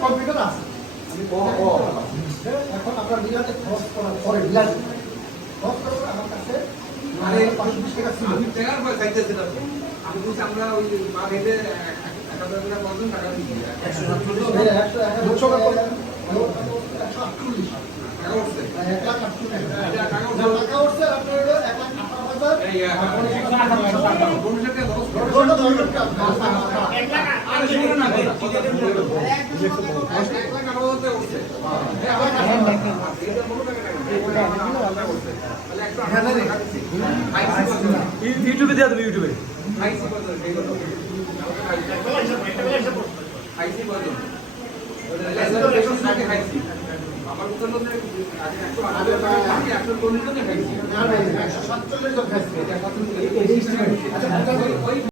Computer আছে এখন আপনার বিলাতে খরচ করার পরে বিলাতে খরচ করার আমার কাছে মানে 520 টাকা ছিল। আমি টাকার পয়সা খাইতেছিলাম। আমি বলছি আমরা ওই মা খেতে 1000 টাকা বলছেন টাকা দিচ্ছি 148 টাকা উঠছে 1 লাখ 8 টাকা টাকা টাকা উঠছে আপনার 1,18,000 এই বন্ধুকে লস করে আর শুনুন না কথা 1 লাখ 8,000 টাকা উঠছে ইউটিউবে দিয়ে দেবে ইউটিউবে আমার উত্তর মধ্যে 147 জন খাইছি।